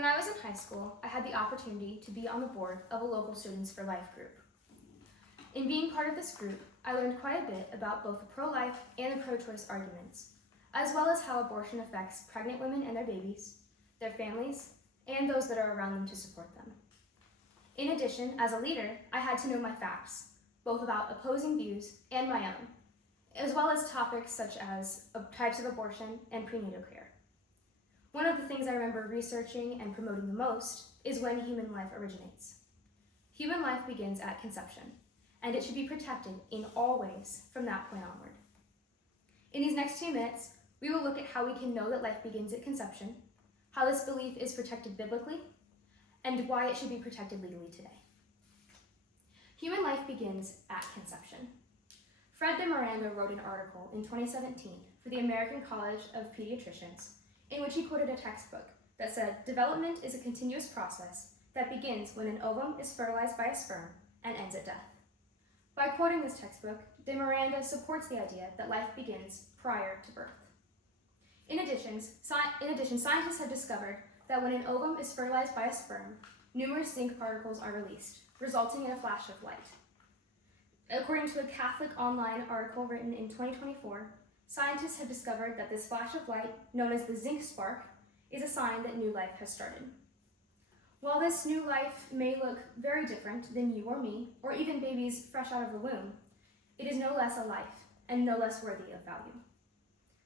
When I was in high school, I had the opportunity to be on the board of a local Students for Life group. In being part of this group, I learned quite a bit about both the pro-life and the pro-choice arguments, as well as how abortion affects pregnant women and their babies, their families, and those that are around them to support them. In addition, as a leader, I had to know my facts, both about opposing views and my own, as well as topics such as types of abortion and prenatal care. One of the things I remember researching and promoting the most is when human life originates. Human life begins at conception, and it should be protected in all ways from that point onward. In these next 2 minutes, we will look at how we can know that life begins at conception, how this belief is protected biblically, and why it should be protected legally today. Human life begins at conception. Fred de Miranda wrote an article in 2017 for the American College of Pediatricians in which he quoted a textbook that said, "Development is a continuous process that begins when an ovum is fertilized by a sperm and ends at death." By quoting this textbook, de Miranda supports the idea that life begins prior to birth. In addition, scientists have discovered that when an ovum is fertilized by a sperm, numerous zinc particles are released, resulting in a flash of light. According to a Catholic online article written in 2024, scientists have discovered that this flash of light, known as the zinc spark, is a sign that new life has started. While this new life may look very different than you or me, or even babies fresh out of the womb, it is no less a life and no less worthy of value.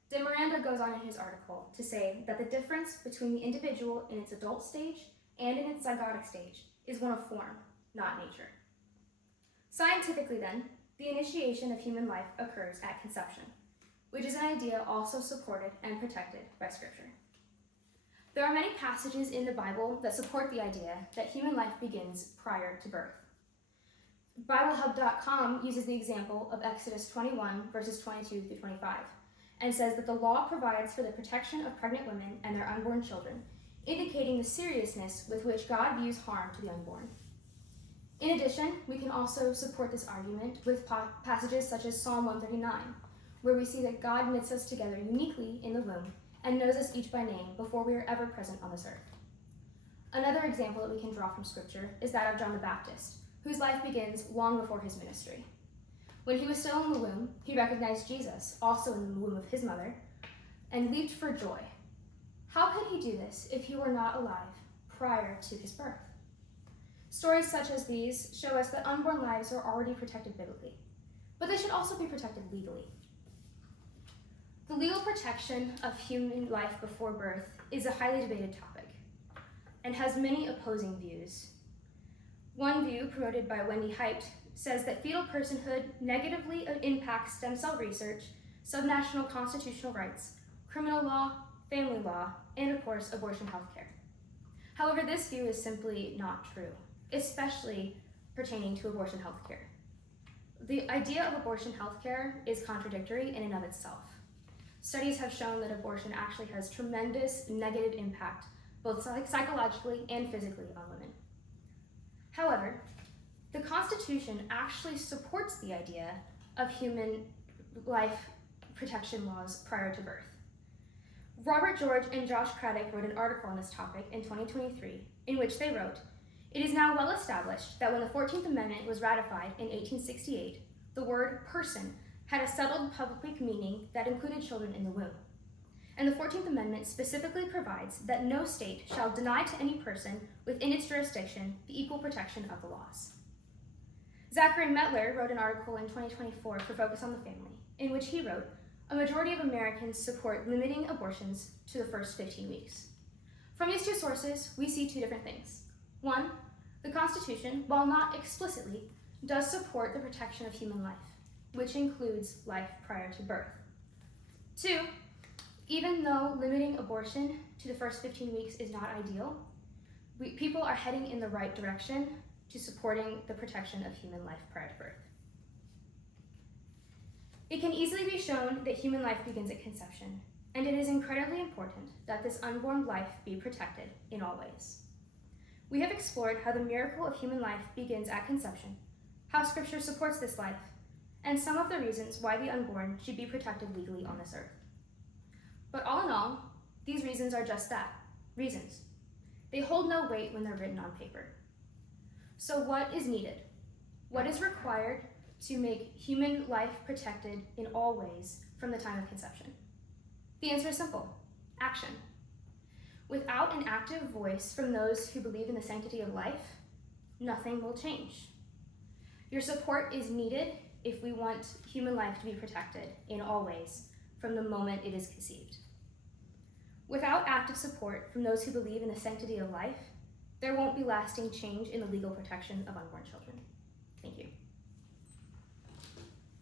De Miranda goes on in his article to say that the difference between the individual in its adult stage and in its zygotic stage is one of form, not nature. Scientifically then, the initiation of human life occurs at conception, which is an idea also supported and protected by Scripture. There are many passages in the Bible that support the idea that human life begins prior to birth. BibleHub.com uses the example of Exodus 21, verses 22 through 25, and says that the law provides for the protection of pregnant women and their unborn children, indicating the seriousness with which God views harm to the unborn. In addition, we can also support this argument with passages such as Psalm 139, where we see that God knits us together uniquely in the womb and knows us each by name before we are ever present on this earth. Another example that we can draw from Scripture is that of John the Baptist, whose life begins long before his ministry. When he was still in the womb, he recognized Jesus, also in the womb of his mother, and leaped for joy. How could he do this if he were not alive prior to his birth? Stories such as these show us that unborn lives are already protected biblically, but they should also be protected legally. The legal protection of human life before birth is a highly debated topic and has many opposing views. One view, promoted by Wendy Hypt, says that fetal personhood negatively impacts stem cell research, subnational constitutional rights, criminal law, family law, and of course, abortion healthcare. However, this view is simply not true, especially pertaining to abortion healthcare. The idea of abortion healthcare is contradictory in and of itself. Studies have shown that abortion actually has tremendous negative impact, both psychologically and physically, on women. However, the Constitution actually supports the idea of human life protection laws prior to birth. Robert George and Josh Craddock wrote an article on this topic in 2023, in which they wrote, "It is now well established that when the 14th Amendment was ratified in 1868, the word person had a settled public meaning that included children in the womb. And the 14th Amendment specifically provides that no state shall deny to any person within its jurisdiction the equal protection of the laws." Zachary Mettler wrote an article in 2024 for Focus on the Family, in which he wrote, "A majority of Americans support limiting abortions to the first 15 weeks. From these two sources, we see two different things. One, the Constitution, while not explicitly, does support the protection of human life, which includes life prior to birth. Two, even though limiting abortion to the first 15 weeks is not ideal, people are heading in the right direction to supporting the protection of human life prior to birth. It can easily be shown that human life begins at conception, and it is incredibly important that this unborn life be protected in all ways. We have explored how the miracle of human life begins at conception, how Scripture supports this life, and some of the reasons why the unborn should be protected legally on this earth. But all in all, these reasons are just that, reasons. They hold no weight when they're written on paper. So what is needed? What is required to make human life protected in all ways from the time of conception? The answer is simple: action. Without an active voice from those who believe in the sanctity of life, nothing will change. Your support is needed if we want human life to be protected in all ways from the moment it is conceived. Without active support from those who believe in the sanctity of life, there won't be lasting change in the legal protection of unborn children. Thank you.